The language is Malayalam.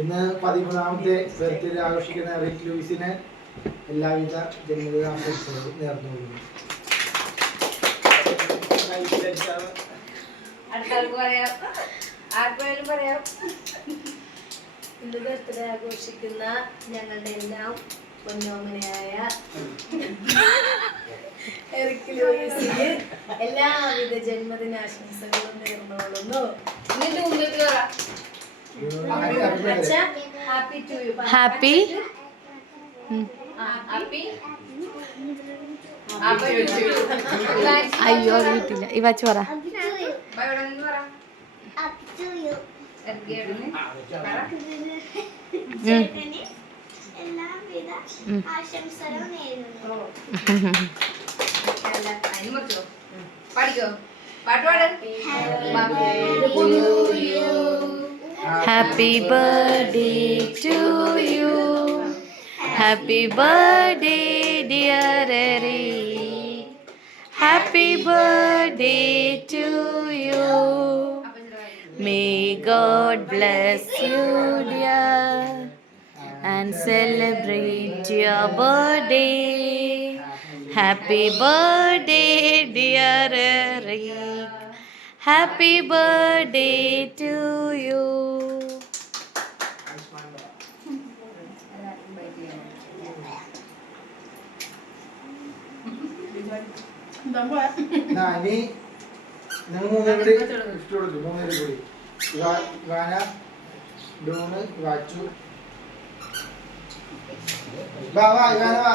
ഇന്ന് 13ാമത്തെ ബർത്ത്ഡേ ആഘോഷിക്കുന്ന റിക് ലൂയിസിന് എല്ലാവിധ ജന്മദിന ആശംസകളും നേർന്നുകൊള്ളുന്നു. ഇന്ന് ബർത്ത്ഡേ ആഘോഷിക്കുന്ന ഞങ്ങളുടെ എല്ലാം പൊന്നോമനയായ റിക് ലൂയിസിന് എല്ലാവിധ ജന്മദിനാശംസകളും നേർന്നുകൊള്ളുന്നു. ഹാപ്പി അയ്യോ വീട്ടില്ല ഈ വച്ച് പറ. എല്ലാവിധ ആശംസകളും നേരുന്നു. പഠിക്കോ പാട്ട് പാട്. Happy birthday to you. Happy birthday dear Eric. Happy birthday to you. May God bless you dear and celebrate your birthday. Happy birthday dear Eric. Happy birthday to you. ഇനി നിങ്ങൾ മൂന്നുപേരുടെ ഗിഫ്റ്റ് കൊടുക്കും. മൂന്നുപേരും കൂടി ഇവാന, ഡൂണ്, വാച്ചു. വാ വാ ഇവാന വാ.